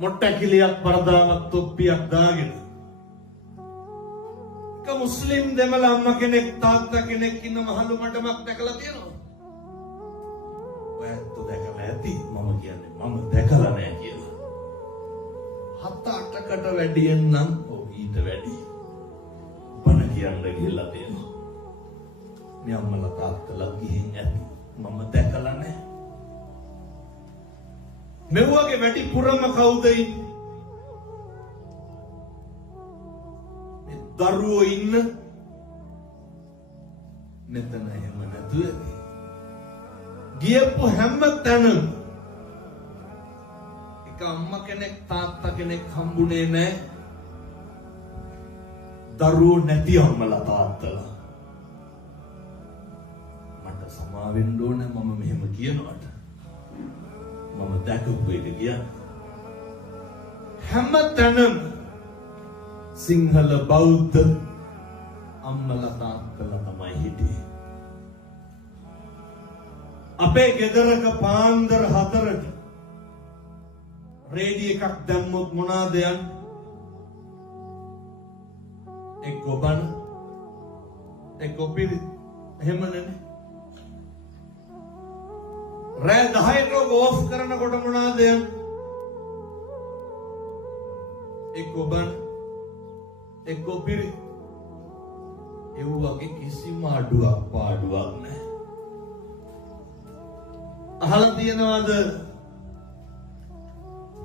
මොට්ටකිලියක් පරදාවක් තොප්පියක් දාගෙන එක මුස්ලිම් දෙමළ අම්මා කෙනෙක් තාත්තා කෙනෙක් ඉන්න මහලු මඩමක් දැකලා තියෙනවා. ඔයත් දැකලා ඇති මම කියන්නේ මම දැකලා නැහැ කියලා. 7-8කට වැඩියෙන් නම් ඊට වැඩි බණ කියන්න ගිහලා තියෙනවා. මේ අම්මලා තාත්තලා ගිහින් ඇති මම දැකලා නැහැ. මෙව්වගේ වැඩිපුරම කවුද ඉන්නේ? මේ දරුවෝ ඉන්න මෙතන එහෙම නැතුව ගියපු හැම තැනම එක අම්මා කෙනෙක් තාත්තා කෙනෙක් හම්බුනේ නැහැ. දරුවෝ නැති අම්මලා තාත්තලා. මට සමා වෙන්න ඕන මම මෙහෙම කියනවාට. මම දැකපු එක කියන්නේ හැම තැනම සිංහල බෞද්ධ අම්මලා තාත්තලා තමයි හිටියේ. අපේ ගෙදරක පාන්දර 4ට රේඩියෝ එකක් දැම්මොත් මොනවාද යන්නේ? එක්ක බන එක්ක පිළි එහෙම නෙමෙයි. රෑ 10ට ඕෆ් කරනකොට මොනවාද යන්නේ? එක්ක බන එක්ක පිළි. ඒ වගේ කිසිම අඩුවක් පාඩුවක් නැහැ. අහලා තියෙනවද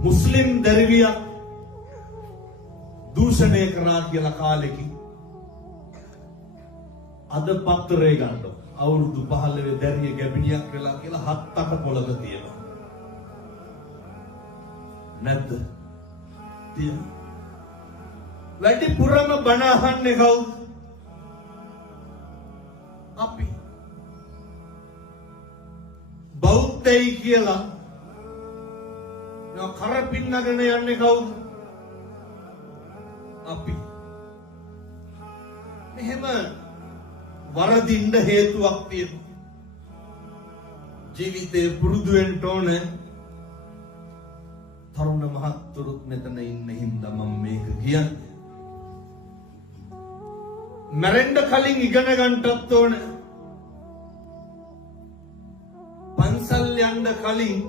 මුස්ලිම් දරුවියක් දූෂණය කරා කියලා කාලෙකින්? අද පත්තරේ ගන්න අවුරුදු 15 දැරිය ගැබිනියක් වෙලා කියලා 7-8 පොළක තියෙනවා. නැද්ද? තියෙනවා. වැඩිපුරම බණ අහන්නේ කවුද? අපි. බෞද්ධයි කියලා කරපින්නගෙන යන්නේ කවුද? අපි. මෙහෙම වරදින්න හේතුවක් තියෙනවා. ජීවිතේ පුරුදු වෙන්න ඕනේ. තරුණ මහත්තුරුත් මෙතන ඉන්න හින්දා මම මේක කියන්නේ. මැරෙන්න කලින් ඉගෙන ගන්නත් ඕනේ. පන්සල් යන්න කලින්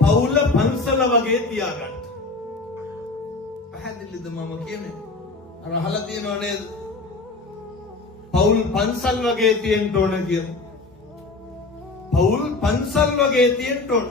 පවුල පන්සල වගේ තියාගන්න. පැහැදිලිද මම කියන්නේ? අර අහලා තියෙනව නේද? පවුල් පන්සල් වගේ තියෙන්න ඕන කියලා. පවුල් පන්සල් වගේ තියෙන්න ඕන.